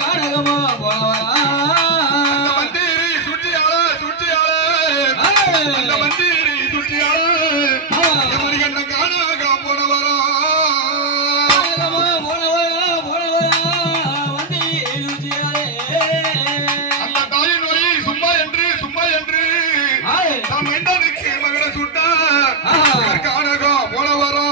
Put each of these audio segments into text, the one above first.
காடகமா போனவரா மந்திரி சுற்றியாள அந்த மந்திரி சுற்றியாள என்ன காணாக போனவரா அந்த தாயின் நோய் சும்மா என்று தாம் மைந்தனுக்கு மகனை சுட்டா காணகம் போனவரா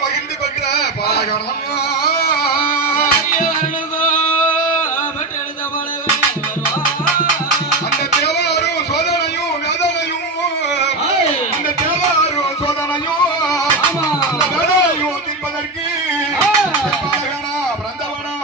மகிழ்ந்து பெற்ற பாலகணம் அந்த தேவாரும் சோதனையும் வேதனையும் அந்த தேவாரும் சோதனையும் அந்த வேதனையும் தீர்ப்பதற்கு பாலகனா பிறந்தவனா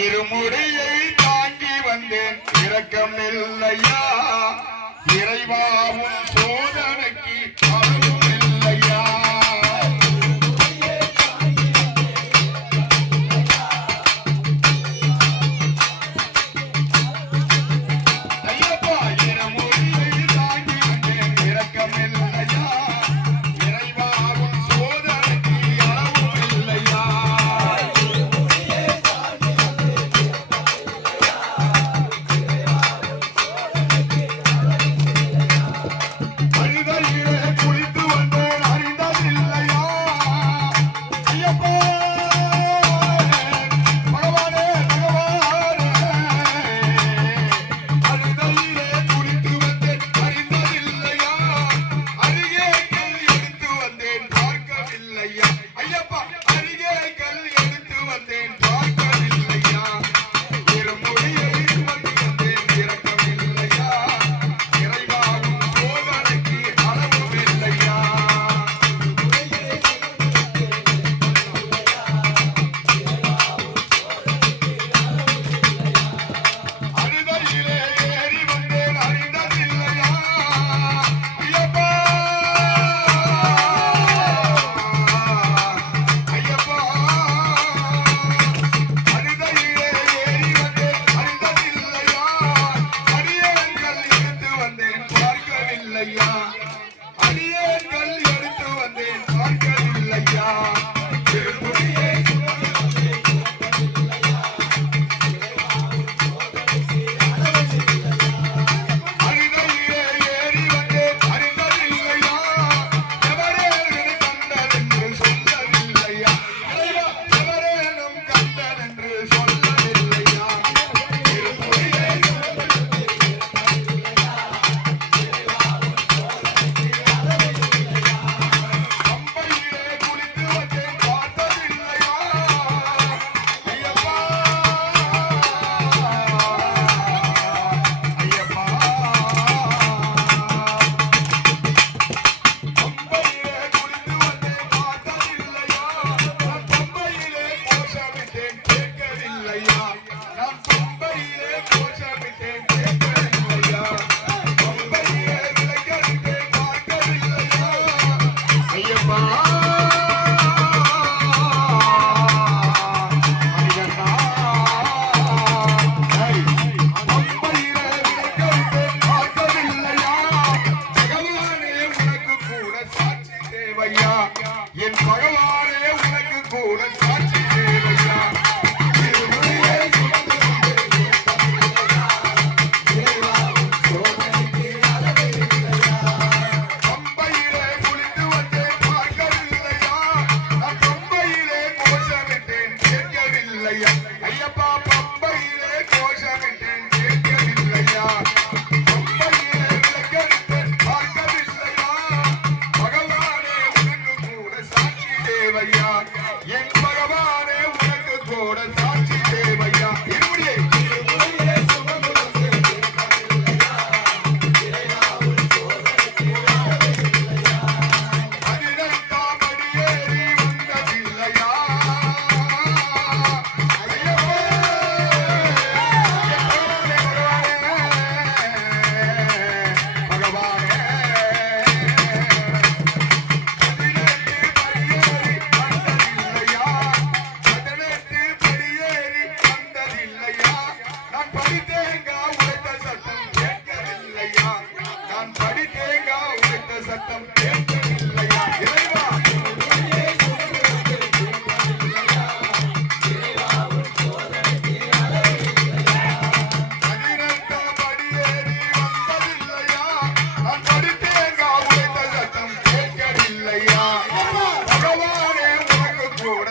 இருமுடியை தாங்கி வந்தேன் இரக்கம் இல்லையா இறைவாவும் சோதனைக்கு அளவும் இல்லையா ஐயப்பா இருமுடியை தாங்கி வந்தேன் இரக்கம் இல்லையா இறைவாவும் சோதனைக்கு அளவும் இல்லையா அழுதை பகவானே உனக்கு கூட சாட்சி தேவையா இருமுடியை சுமந்து பம்பையிலே குளித்து வந்தேன் பார்க்கவில்லையா நான் பம்பையிலே கோஷமிட்டேன் கேட்கவில்லையா ஐயப்பா பம்பையிலே கோஷமிட்டேன் கேட்கவில்லையா பம்பையிலே விளக்கெடுத்தேன் பார்க்கவில்லையா பகவானே உனக்கு கூட சாட்சி தேவையா என் பகவானே உனக்கு கூட சாட்சி தேவையா இருமுடியை பதினெட்டாம் அடியேறி வந்ததில்லையா பகவானே பதினெட்டு படியேறி வந்ததில்லையா நான் படித்தேங்க உழைத்த சட்டம் கேட்கவில்லையா நான் படித்தேங்க உழைத்த சட்டம் கேட்கவில்லையா இறைவா பதினெட்டாம் படியேறி வந்ததில்லையா நான் படித்தேங்க உழைத்த சட்டம் கேட்கவில்லையா பகவானே உனக்கு கூட